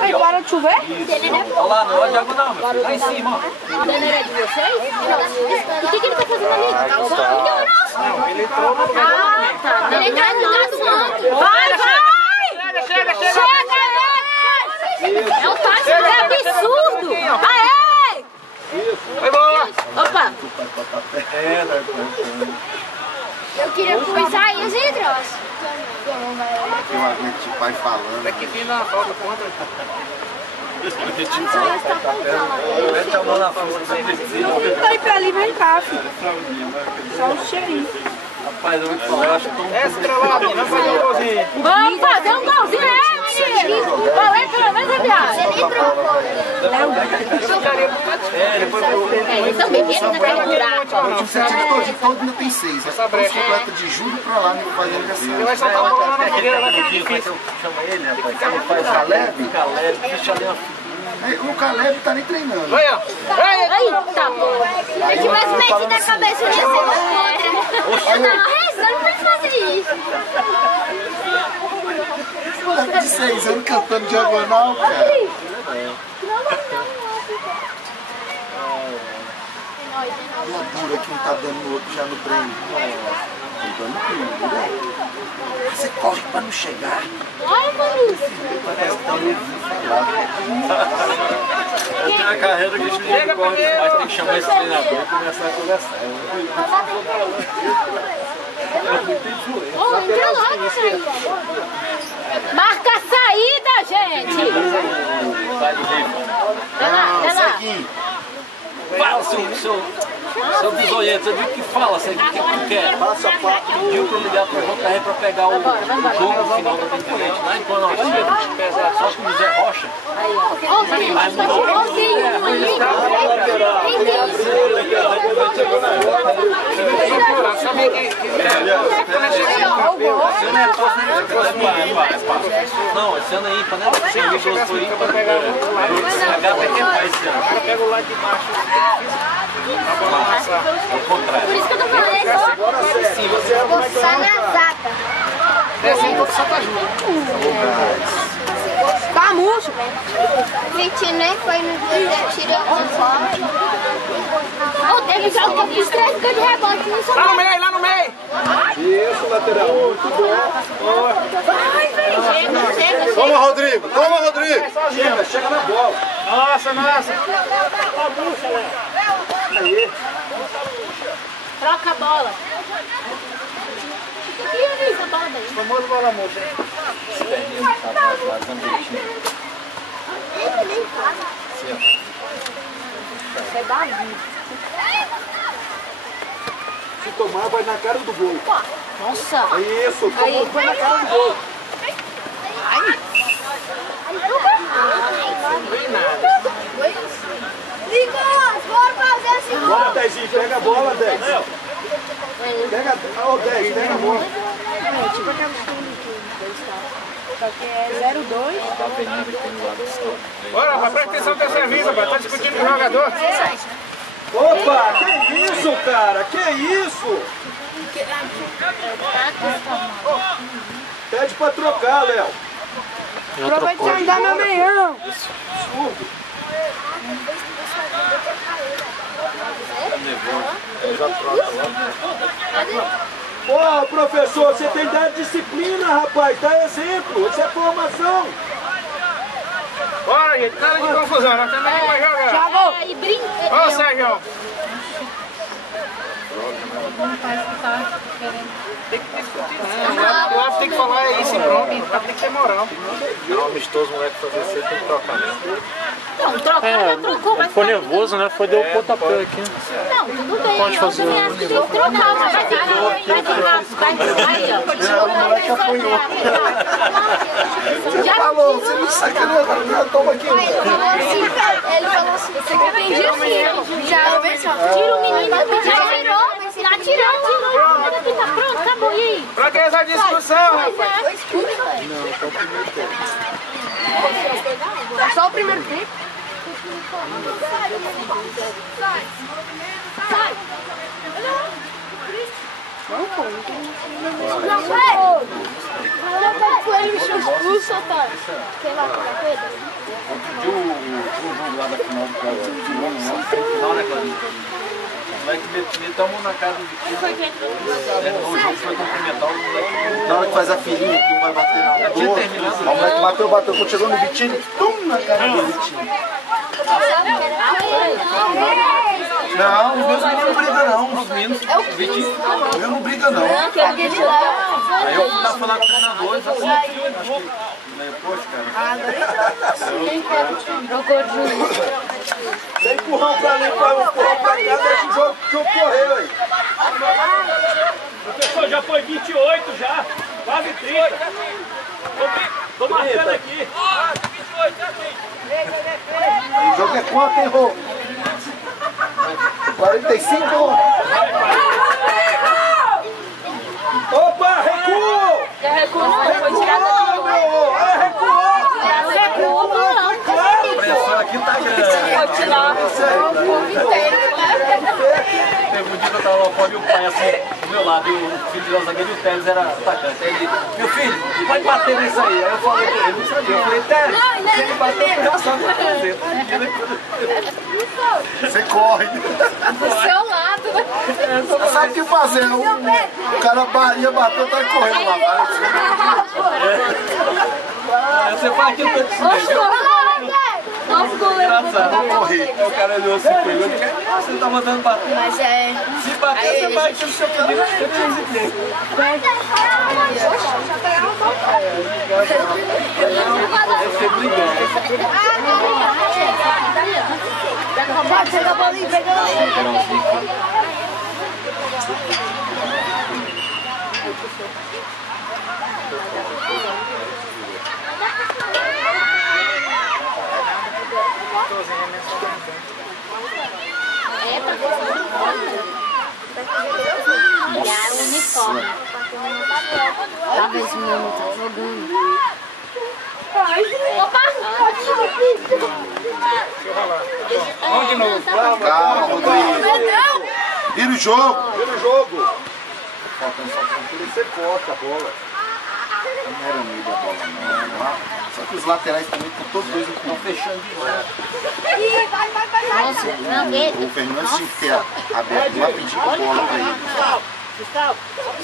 Aí, para de chover? Olha lá, não é de água não, meu filho. Lá em cima, ó. O Denner é de vocês? O que ele tá fazendo ali? Não, ele entrou no lugar. Ah, tá. Ele entrou no lugar do outro. Vai! Chega! É um táxi, é absurdo! Aê! Foi boa! Opa! Eu queria começar aí as hidros. Eu aguento o pai falando. É que vem na falta contra. Mete a mão na força. Tá aí pra ali, vem cá, filho. Só um cheirinho. Rapaz, eu vou te falar, eu acho tão... Estrelado, vamos fazer um golzinho. Vamos fazer um golzinho, menino! Valeu pelo menos, viado! Eles são pequenos, né? Tem buraco. O sentido todo ainda tem 6. Essa brecha completa de julho pra lá, não faz aniversário. Ele vai soltar uma bola na fogueira, vai ser difícil. Chama ele, rapaz. Ele faz Caleb. Caleb, deixa ali uma... O Caleb tá nem treinando. Vai, ó. Eita, pô! Se eu tivesse metido a cabeça nessa contra. Não, eu não pode fazer isso. Moleque de 6 anos cantando diagonal, cara. E a dura que um tá dando no outro já no treino. Tá dando tudo, né? Você corre pra não chegar. Olha, Manu! Parece que tá ouvindo falar. Eu tenho uma carreira que a gente não corre, mas tem que chamar esse treinador e começar a conversar. Ô, entra logo isso aí! Marca a saída, gente! Vai do meio. Vai lá, vai lá! Fala, seu bisonhento, você viu que fala, você viu o que tu quer? Pediu pra eu ligar pro JR pra pegar o jogo no final da internet, lá em Planaltina, só com o Zé Rocha. Tem mais um jogo. Não, esse ano é ímpar, né? Esse ano foi ímpar. A gata é que faz esse ano. Pega o lado de baixo. Ao contrário. Por isso que eu tô falando isso. Só na zaga. Descendo que só tá junto. Tá murcho. Vitinho nem foi no dia que tirou o fora. Ô, teve jogo que eu fiz 3 gols de rebote. Não sou Lá no meio, lá no meio. Isso, lateral. Muito bom. Chega. Toma, Rodrigo. Toma, Rodrigo. Chega na bola. Nossa. Aí. Troca a bola. Essa bola daí. Famoso bola muda. É Davi. Se tomar, vai na cara do gol. Nossa. Isso, tomou, vai na cara do gol. Nicolas, bora fazer assim. Bora, Dezinho, pega a bola, Dez. Pega, ô, Dez, pega a bola. Tipo aquela só que é 02. Bora, mas presta atenção que você avisa, tá discutindo com o jogador. Opa, que isso, cara? Que isso? Pede pra trocar, Léo. Aproveita e andar meu meião. Absurdo. Pô, professor, você tem que dar disciplina, rapaz. Dá exemplo. Isso é formação. Bora, gente, nada de confusão, nós também vamos jogar. Thiago. E brinca. Ô, Sérgio. Tem que discutir, né? O árbitro tem que falar isso e pronto. O árbitro tem que ter moral. É um amistoso, moleque, fazer cedo, tem que trocar mesmo. Não, trocou, já trocou, mas Ficou nervoso, né? Foi deu o pontapé aqui. não, tudo bem. Pode fazer. Eu também acho que tem que trocar, mas vai ficar, aí, ó. O moleque apanhou. Você falou, você não sacaneou, agora toma aqui. Ele falou assim, você Entendi assim. Já tira o menino, já tirou. Já tirou. Pronto, acabou. E aí? Pra que essa discussão, rapaz? É só o primeiro tempo. Ele me expulso, Otário. Quem vai ficar com ele? Outro dia o jogo lá da final do Brasil, final, né, Clarinha? O moleque metamos na casa de quem foi que entrou? O jogo foi cumprimentar o moleque. Na hora que faz a filhinha, tu vai bater na boa. O moleque bateu. Quando chegou no Vitinho, tum, na cara do Vitinho. Não, os meus meninos não brigam não. Os meninos, o Vitinho, o meu não briga não. Aí eu fui lá falar com o treinador e falei assim, poxa, cara. Sem empurrão pra ali, empurrão pra cá, deixa o jogo correr aí. Professor, já foi 28 já, quase 30. Tô marcando aqui. 28, O jogo é quanto, hein, Rô? 45? Opa, recuo! Recuou, meu! Recuou! A pressão aqui tá grande. Vou tirar o povo inteiro. Teve um dia que eu tava lá fora e o pai assim, do meu lado, e o filho de zagueiro e o Teles era atacante. Aí ele, meu filho, pode bater nisso aí. Aí eu falei pra ele, não sabia. Eu falei, Teles, se ele bater, eu só vou fazer. Você corre. Do seu lado. Você sabe o que fazer. O cara ia bater, tá correndo lá. Você faz aquilo que eu te ensinei. Nosso goleiro. Engraçado, vou correr. Aí o cara olhou assim pra ele, você tá mandando bater. Mas é... Se bater, você vai aquilo que eu pedi, eu te ensinei. Você brigando. Pega a bolinha, pega a bolinha. Olhar o uniforme. Talvez o meu não tá jogando. Opa! Vamos de novo. Calma, Rodrigo. Vira o jogo. Faltando só tranquilo, você corta a bola. Não era meio da bola, não. Só que os laterais também estão todos dois estão fechando de novo. Nossa, não, O Fernando tinha que ter aberto lá pedindo bola pra ele.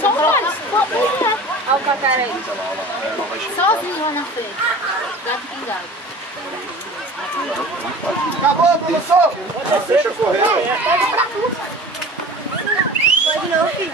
Só olha o Cacara aí. sozinho lá na frente. Gato pingado. Acabou, professor! Deixa correr. Pode não, filho.